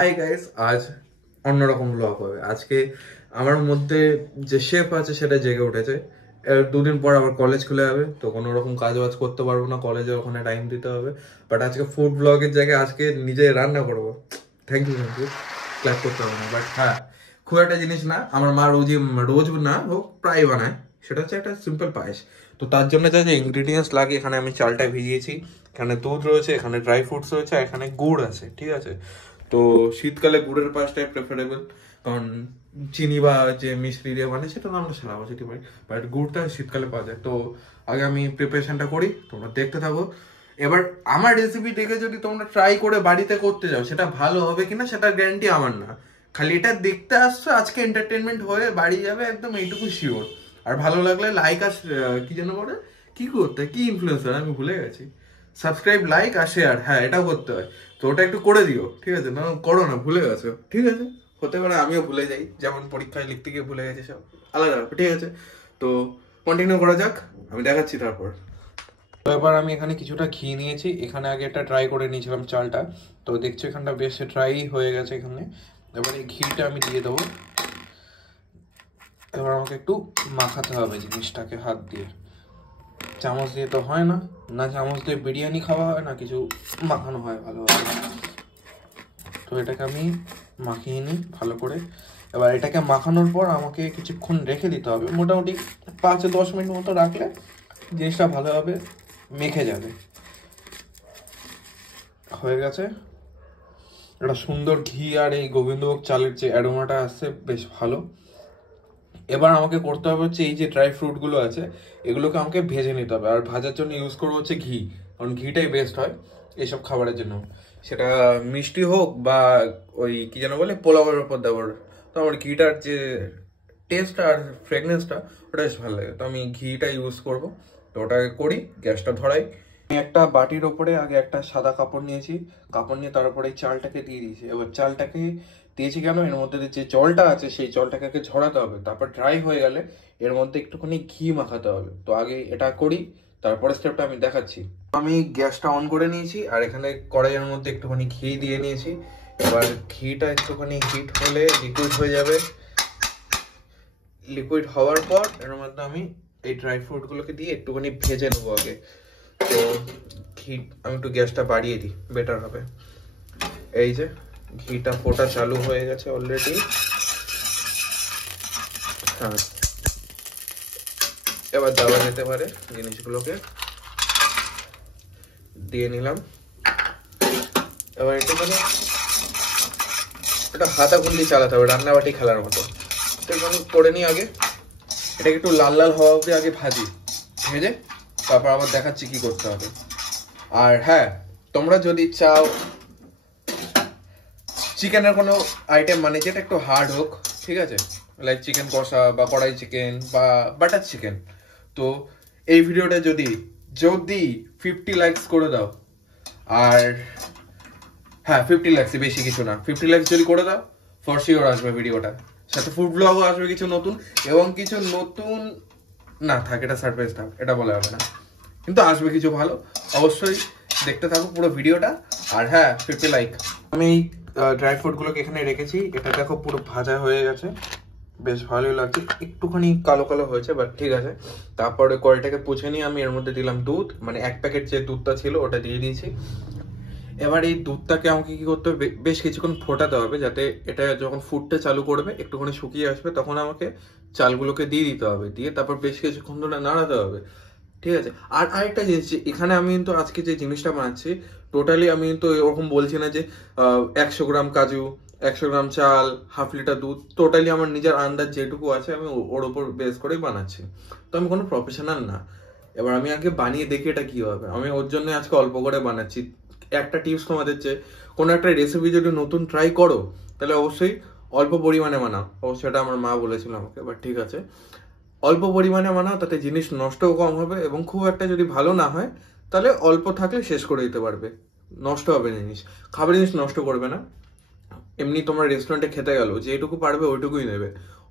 Hi guys, আজ অন্যরকম blog হবে। আজকে আমার মধ্যে যে শেপ আছে সেটা জেগে উঠেছে। দুদিন পর আবার কলেজ খুলে যাবে, তো কোনো রকম কাজ বাজ করতে পারবো না, কলেজে ওখানে টাইম দিতে হবে। বাট আজকে ফুড ব্লগের জায়গায় আজকে নিজে রান্না করবো। থ্যাংক ইউ, ক্লাস করতে হবে না। বাট হ্যাঁ, খুব একটা জিনিস না, আমার মা রোজ না হোক প্রায় বানায়। সেটা হচ্ছে একটা সিম্পল পায়েস। তো তার জন্য যা যে ইনগ্রিডিয়েন্টস লাগে, এখানে আমি চালটা ভিজিয়েছি, এখানে দুধ রয়েছে, এখানে ড্রাই ফ্রুটস রয়েছে, এখানে গুড় আছে, ঠিক আছে। তো শীতকালে গুড়ের পায়েসটাই প্রেফারেবল, কারণ চিনি বা যে মিষ্টি দিয়ে মানে সেটা তো আমরা সারা বছরই পাই, বাট গুড়টা শীতকালে পাওয়া যায়। তো আগে আমি প্রিপারেশনটা করি, তোমরা দেখতে থাকো। এবার আমার রেসিপি দেখে যদি তোমরা ট্রাই করে বাড়িতে করতে যাও, সেটা ভালো হবে কিনা সেটা গ্যারান্টি আমার না। খালি এটা দেখতে আসছো, আজকে এন্টারটেনমেন্ট হয়ে বাড়ি যাবে, একদম এইটুকু শিওর। আর ভালো লাগলে লাইক আর কি যেন করে, কি করতে কি ইনফ্লুয়েন্সার আমি ভুলে গেছি, সাবস্ক্রাইব, লাইক আর শেয়ার, হ্যাঁ এটাও করতে হয়। তো ওটা একটু করে দিও, ঠিক আছে? না করো না, ভুলে গেছো, ঠিক আছে। হতে পারে আমিও ভুলে যাই, যেমন পরীক্ষায় লিখতে গিয়ে ভুলে গেছি, সব আলাদা ব্যাপার, ঠিক আছে। তো কন্টিনিউ করা যাক, আমি দেখাচ্ছি তারপর। তো এবার আমি এখানে কিছুটা ঘি নিয়েছি, এখানে আগে একটা ট্রাই করে নিয়েছিলাম চালটা, তো দেখছো এখানটা বেশ ট্রাই হয়ে গেছে এখানে। এবার এই ঘিটা আমি দিয়ে দেবো। এবার আমাকে একটু মাখাতে হবে জিনিসটাকে হাত দিয়ে, চামচ দিয়ে তো হয় না, না চামচ দিয়ে বিরিয়ানি খাওয়া হয়, না কিছু মাখানো হয় ভালোভাবে। তো এটাকে আমি মাখিয়ে নিই ভালো করে। এবার এটাকে মাখানোর পর আমাকে কিছুক্ষণ রেখে দিতে হবে, মোটামুটি 5-10 মিনিট মতো রাখলে জিনিসটা ভালোভাবে মেখে যাবে। হয়ে গেছে, একটা সুন্দর ঘি আর এই গোবিন্দভোগ চালের যে অ্যারোমাটা আসছে বেশ ভালো। এবার আমাকে করতে হবে হচ্ছে এই যে ড্রাই ফ্রুটগুলো আছে, এগুলোকে আমাকে ভেজে নিতে হবে। আর ভাজার জন্য ইউজ করবো হচ্ছে ঘি, কারণ ঘিটাই বেস্ট হয় এইসব খাবারের জন্য। সেটা মিষ্টি হোক বা ওই কি যেন বলে পোলাওয়ের ওপর দেওয়ার, তো আমার ঘিটার যে টেস্ট আর ফ্রেগনেন্সটা ওটা বেশ ভালো লাগে, তো আমি ঘিটা ইউজ করব। তো ওটাকে করি, গ্যাসটা ধরাই। আমি একটা বাটির ওপরে আগে একটা সাদা কাপড় নিয়েছি, কাপড় নিয়ে তার উপরে চালটাকে দিয়ে দিয়েছি। এবার চালটাকে দিয়েছি কেন, এর মধ্যে যে জলটা আছে সেই জলটাকে আগে ঝরাতে হবে, তারপর ড্রাই হয়ে গেলে এর মধ্যে একটুখানি ঘি মাখাতে হবে। তো আগে এটা করি, তারপরে স্টেপটা আমি দেখাচ্ছি। আমি গ্যাসটা অন করে নিয়েছি আর এখানে কড়াইয়ের মধ্যে একটুখানি ঘি দিয়ে নিয়েছি। এবার ঘিটা একটুখানি হিট হলে লিকুইড হয়ে যাবে। লিকুইড হওয়ার পর এর মধ্যে আমি এই ড্রাই ফ্রুটগুলোকে দিয়ে একটুখানি ভেজে নেবো আগে। তো ঘি আমি একটু গ্যাসটা বাড়িয়ে দিই, বেটার হবে। এই যে ঘিটা ফোটা চালু হয়ে গেছে অলরেডি। হ্যাঁ, এবার দেওয়া যেতে পারে জিনিসগুলোকে, দিয়ে নিলাম। এবার একটুখানি এটা হাতা খুন্দি চালাতে হবে, রান্নাবাটি খেলার মতো। একটুখানি করে নিই আগে, এটাকে একটু লাল লাল হওয়া অবধি আগে ভাজি, ভেজে তারপর আবার দেখাচ্ছি কি করতে হবে। আর হ্যাঁ, তোমরা যদি চাও চিকেনের কোনো আইটেম, মানে যেটা একটু হার্ড হোক, ঠিক আছে, লাইক চিকেন কষা বা কড়াই চিকেন বা বাটার চিকেন, তো এই ভিডিওটা যদি যদি 50 লাইকস করে দাও, আর হ্যাঁ 50 লাইকস, বেশি কিছু না, 50 লাইকস যদি করে দাও, ফর শিওর আসবে ভিডিওটা, সাথে ফুড ব্লগও আসবে কিছু নতুন। এবং কিছু নতুন না থাক, এটা সারপ্রাইজ থাক, এটা বলা হবে না, কিন্তু আসবে কিছু ভালো। অবশ্যই দেখতে থাকো পুরো ভিডিওটা। আর হ্যাঁ, 50 লাইক। আমি ড্রাই ফ্রুটগুলোকে এখানে রেখেছি, এটা দেখো পুরো ভাজা হয়ে গেছে, বেশ ভালোই লাগছে, একটুখানি কালো কালো হয়েছে বাট ঠিক আছে। তারপরে কড়াইটাকে পুছে নিয়ে আমি এর মধ্যে দিলাম দুধ, মানে 1 প্যাকেট যে দুধটা ছিল ওটা দিয়ে দিয়েছি। এবার এই দুধটাকে আমাকে কি করতে হবে, বেশ কিছুক্ষণ ফোটাতে হবে, যাতে এটা যখন ফুটতে চালু করবে একটুখানি শুকিয়ে আসবে, তখন আমাকে চালগুলোকে দিয়ে দিতে হবে, দিয়ে তারপর বেশ কিছুক্ষণ ধরে নাড়াতে হবে, ঠিক আছে। আর আরেকটা জিনিস, এখানে আমি কিন্তু আজকে যে জিনিসটা বানাচ্ছি, টোটালি আমি কিন্তু এরকম বলছি না যে 100 গ্রাম কাজু, 100 গ্রাম চাল, হাফ লিটার দুধ, টোটালি আমার নিজের আন্দাজ যেটুকু আছে আমি ওর ওপর বেস করেই বানাচ্ছি। তো আমি কোনো প্রফেশনাল না। এবার আমি আগে বানিয়ে দেখি এটা কি হবে, আমি ওর জন্য আজকে অল্প করে বানাচ্ছি। একটা টিপস তোমাদের, যে কোনো একটা রেসিপি যদি নতুন ট্রাই করো, তাহলে অবশ্যই অল্প পরিমাণে বানাও। অবশ্যই এটা আমার মা বলেছিল আমাকে, বাট ঠিক আছে, অল্প পরিমাণে বানাও, তাতে জিনিস নষ্টও কম হবে, এবং খুব একটা যদি ভালো না হয় তাহলে অল্প থাকলে শেষ করে দিতে পারবে, নষ্ট হবে না জিনিস। খাবার জিনিস নষ্ট করবে না। এমনি তোমরা রেস্টুরেন্টে খেতে গেলো, যেটুকু পারবে ওইটুকুই নেবে।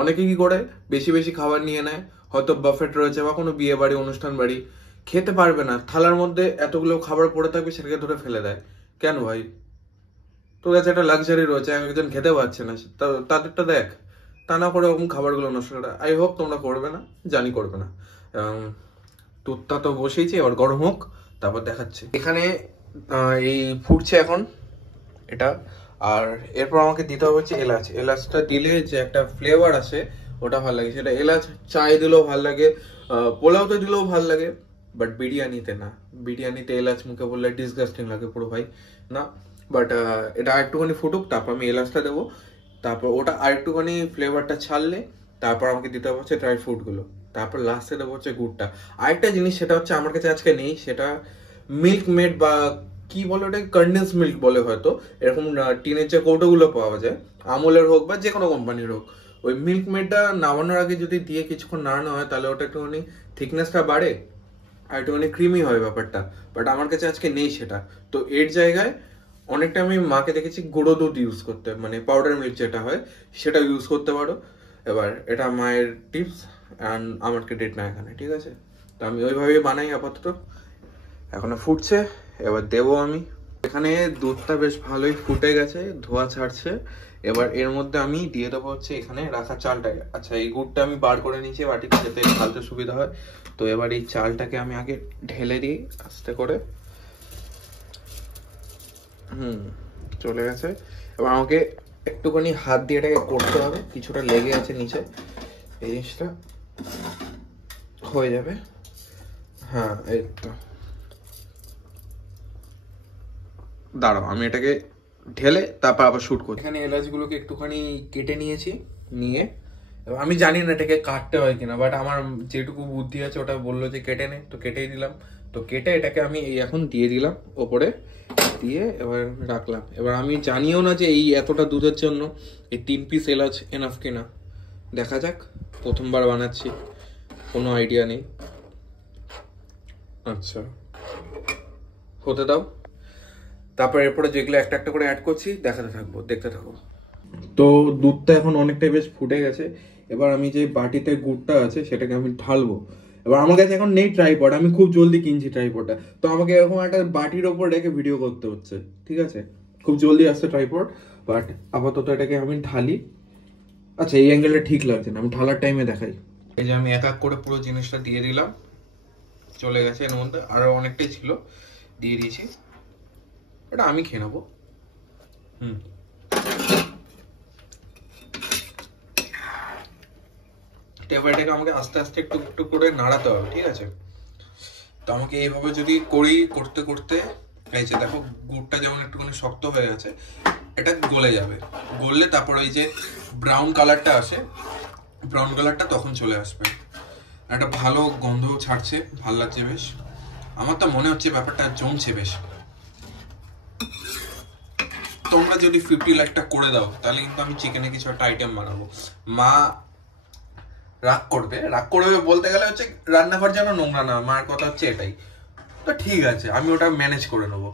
অনেকে কি করে বেশি বেশি খাবার নিয়ে নেয়, হয়তো বাফেট রয়েছে বা কোনো বিয়ে বাড়ি, অনুষ্ঠান বাড়ি, খেতে পারবে না, থালার মধ্যে এতগুলো খাবার পড়ে থাকবে, সেটাকে ধরে ফেলে দেয়। কেন ভাই? তো তোর কাছে একটা লাক্সারি রয়েছে, একজন খেতে পারছে না, তাদেরটা দেখ, তা না করে ওরকম খাবারগুলো নষ্ট করে। আই হোপ তোমরা করবে না, জানি করবে না। দুধটা তো বসেইছে, এবার গরম হোক তারপর দেখাচ্ছে। এখানে এই ফুটছে এখন এটা, আর এরপর আমাকে দিতে হবে হচ্ছে এলাচ। এলাচটা দিলে যে একটা ফ্লেভার আসে ওটা ভালো লাগে, সেটা এলাচ চায়ে দিলেও ভালো লাগে, পোলাওতে দিলেও ভালো লাগে, বাট বিরিয়ানিতে না। বিরিয়ানিতে এলাচ মুখে বললে ডিসগাস্টিং লাগে পুরো ভাই, না। বাট এটা আরেকটুখানি ফুটুক, তারপর আমি এলাচটা দেবো, তারপর ওটা আরেকটুখানি ফ্লেভারটা ছাড়লে তারপর আমাকে দিতে হবে হচ্ছে ড্রাই ফ্রুটগুলো, তারপর লাস্টে দেবো হচ্ছে গুড়টা। আরেকটা জিনিস সেটা হচ্ছে আমার কাছে আজকে নেই, সেটা মিল্ক মেড বা কি বলে ওটা, কন্ডেন্স মিল্ক বলে হয়তো, এরকম টিনের যে কৌটোগুলো পাওয়া যায়, আমুলের হোক বা যে কোনো কোম্পানির হোক, ওই মিল্ক মেডটা নামানোর আগে যদি দিয়ে কিছুক্ষণ নাড়ানো হয় তাহলে ওটা একটুখানি থিকনেসটা বাড়ে আর একটুখানি ক্রিমি হয় ব্যাপারটা। বাট আমার কাছে আজকে নেই সেটা, তো এর জায়গায় অনেকটা আমি মাকে দেখেছি গুঁড়ো দুধ ইউজ করতে, মানে পাউডার মিল্ক যেটা হয় সেটা ইউজ করতে পারো। এবার এটা মায়ের টিপস অ্যান্ড আমার ক্রেডিট না এখানে, ঠিক আছে? তো আমি ওইভাবেই বানাই আপাতত। এখনো ফুটছে, এবার দেবো আমি। এখানে দুধটা বেশ ভালোই ফুটে গেছে, ধোয়া ছাড়ছে। এবার এর মধ্যে আমি দিয়ে দেবো হচ্ছে এখানে রাখা চালটাকে। আচ্ছা, এই গুড়টা আমি বার করে নিয়েছি বাটিতে, যাতে ঢালতে সুবিধা হয়। তো এবার এই চালটাকে আমি আগে ঢেলে দিই আস্তে করে। চলে গেছে। এবার আমাকে একটুখানি হাত দিয়ে এটাকে করতে হবে, কিছুটা লেগে আছে নিচে, এই জিনিসটা হয়ে যাবে। হ্যাঁ, এই তো। দাঁড়াও, আমি এটাকে ঢেলে তারপর আবার শুট করি। এখানে এলাচগুলোকে একটুখানি কেটে নিয়েছি, নিয়ে এবার আমি জানি না এটাকে কাটতে হয় কিনা, বাট আমার যেটুকু বুদ্ধি আছে ওটা বললো যে কেটে নে, তো কেটেই দিলাম। তো কেটে এটাকে আমি এখন দিয়ে দিলাম ওপরে, দিয়ে এবার রাখলাম। এবার আমি জানিও না যে এই এতটা দুধের জন্য এই 3 পিস এলাচ এনাফ কিনা, দেখা যাক। প্রথমবার বানাচ্ছি, কোনো আইডিয়া নেই। আচ্ছা, হতে দাও। তারপর এরপরে যেগুলো একটা একটা করে অ্যাড করছি দেখাতে থাকবো, দেখতে থাকো। তো দুধটা এখন অনেকটাই বেশ ফুটে গেছে। এবার আমি যে বাটিতে গুড়টা আছে সেটাকে আমি ঢালবো। এবার আমার কাছে এখন নেই ট্রাইপড, আমি খুব জলদি কিনছি ট্রাইপডটা, তো আমাকে এরকম একটা বাটির ওপর রেখে ভিডিও করতে হচ্ছে, ঠিক আছে? খুব জলদি আসছে ট্রাইপড, বাট আপাতত এটাকে আমি ঢালি। আচ্ছা, এই অ্যাঙ্গেলটা ঠিক লাগছে না, আমি ঢালার টাইমে দেখাই। এই যে আমি এক এক করে পুরো জিনিসটা দিয়ে দিলাম, চলে গেছে। এর মধ্যে আরো অনেকটাই ছিল, দিয়ে দিয়েছি। এটা আমি খেয়ে নেবো। এটাকে আমাকে আস্তে আস্তে একটু একটু করে নাড়াতে হবে, ঠিক আছে? তো আমাকে এইভাবে যদি করি, করতে করতে এই যে দেখো গুড়টা যেমন একটুখানি শক্ত হয়ে গেছে, এটা গলে যাবে। গললে তারপর ওই যে ব্রাউন কালারটা আসে, ব্রাউন কালারটা তখন চলে আসবে। একটা ভালো গন্ধ ছাড়ছে, ভাল লাগছে বেশ। আমার তো মনে হচ্ছে ব্যাপারটা জমছে বেশ। তোমরা যদি 50 লাখটা করে দাও তাহলে কিন্তু আমি চিকেনে কিছু একটা আইটেম বানাবো। মা রাগ করবে বলতে গেলে হচ্ছে রান্নাঘর যেন নোংরা না, মার কথা হচ্ছে এটাই। তো ঠিক আছে, আমি ওটা ম্যানেজ করে নেবো,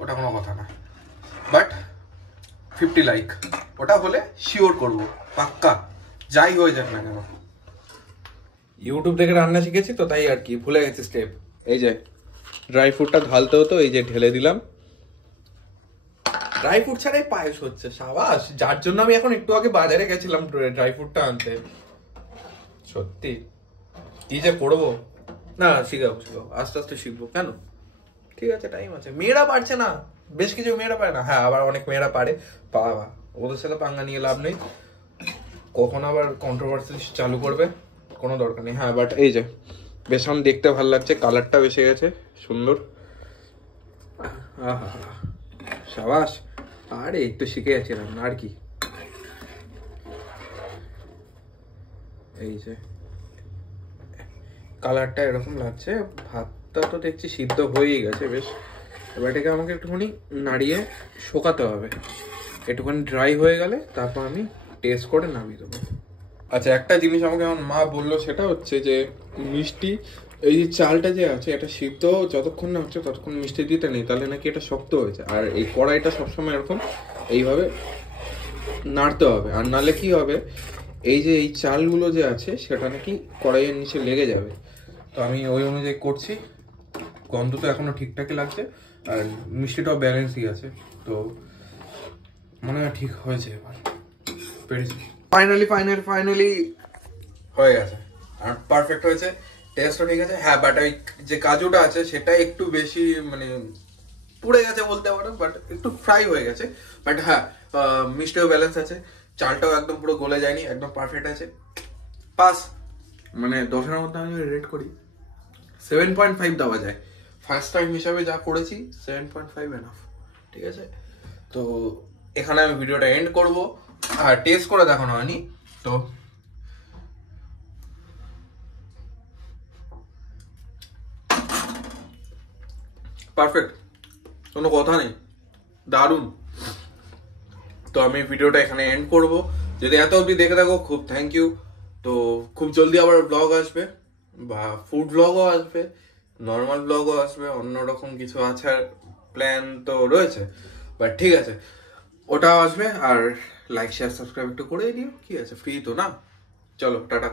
ওটা কোনো কথা না। বাট 50 লাইক ওটা হলে শিওর করব, পাক্কা, যাই হয়ে যাক না কেন। ইউটিউব থেকে রান্না শিখেছি তো, তাই আর কি ভুলে গেছি স্টেপ। এই যে ড্রাই ফ্রুটটা ঢালতে হতো, এই যে ঢেলে দিলাম। ড্রাই ফ্রুট ছাড়াই পায়েস হচ্ছে, সাবাস। যার জন্য আমি এখন একটু আগে বাজারে গেছিলাম ড্রাই ফ্রুটটা আনতে। সত্যি কি যে করবো না, শিখাবো আস্তে আস্তে শিখবো। কেন, ঠিক আছে, টাইম আছে। মেয়েরা পারছে না, বেশ কিছু মেয়েরা পারে না, হ্যাঁ আবার অনেক মেয়েরা পারে। বাবা, ওদের সাথে পাঙ্গা নিয়ে লাভ নেই, কখন আবার কন্ট্রোভার্সি চালু করবে, কোনো দরকার নেই। হ্যাঁ, বাট এই যে বেশ এখন দেখতে ভালো লাগছে, কালারটা বেশি গেছে সুন্দর। আহা, সাবাস। আরে এই তো শিখে যাচ্ছিলাম না, আর কি। এই যে কালারটা এরকম লাগছে, ভাতটা তো দেখছি সিদ্ধ হয়েই গেছে বেশ। এবার এটাকে আমাকে একটুখানি নাড়িয়ে শোকাতে হবে, একটুখানি ড্রাই হয়ে গেলে তারপর আমি টেস্ট করে নামিয়ে দেবো। আচ্ছা, একটা জিনিস আমাকে আমার মা বললো, সেটা হচ্ছে যে মিষ্টি, এই যে চালটা যে আছে এটা সিদ্ধ যতক্ষণ না হচ্ছে ততক্ষণ মিষ্টি দিতে নেই, তাহলে নাকি এটা শক্ত হয়েছে। আর এই কড়াইটা সবসময় এরকম এইভাবে নাড়তে হবে, আর নালে কি হবে, এই যে এই চালগুলো যে আছে সেটা নাকি কড়াইয়ের নিচে লেগে যাবে। তো আমি ওই অনুযায়ী করছি। গন্ধ তো এখনো ঠিকঠাকই লাগছে, আর মিষ্টিটাও ব্যালেন্সই আছে। তো মনে হয় ঠিক হয়েছে এবার, পেরেছি। ফাইনালি হয়ে গেছে আর পারফেক্ট হয়েছে, টেস্টও ঠিক আছে। হ্যাঁ, বাট ওই যে কাজুটা আছে সেটা একটু বেশি মানে পুড়ে গেছে বলতে পারো, বাট একটু ফ্রাই হয়ে গেছে। বাট হ্যাঁ, মিষ্টিও ব্যালেন্স আছে, চালটাও একদম পুরো গলে যায়নি, একদম পারফেক্ট আছে। পাস, মানে 10-এর মধ্যে আমি রেট করি 7.5 দেওয়া যায়। ফার্স্ট টাইম হিসাবে যা করেছি 7.5 এনাফ, ঠিক আছে। তো এখানে আমি ভিডিওটা এন্ড করব। আর টেস্ট করে দেখানো হয়নি তো পারফেক্ট, কোনো কথা নেই, দারুণ। তো আমি ভিডিওটা এখানে এন্ড করব। যদি এত অবধি দেখে থাকো খুব থ্যাংক ইউ। তো খুব জলদি আবার ব্লগ আসবে, বা ফুড ব্লগও আসবে, নর্মাল ব্লগও আসবে, অন্যরকম কিছু আছার প্ল্যান তো রয়েছে, বাট ঠিক আছে ওটাও আসবে। আর লাইক শেয়ার সাবস্ক্রাইব একটু করে দিও, কি আছে, ফ্রি তো না। চলো টাটা।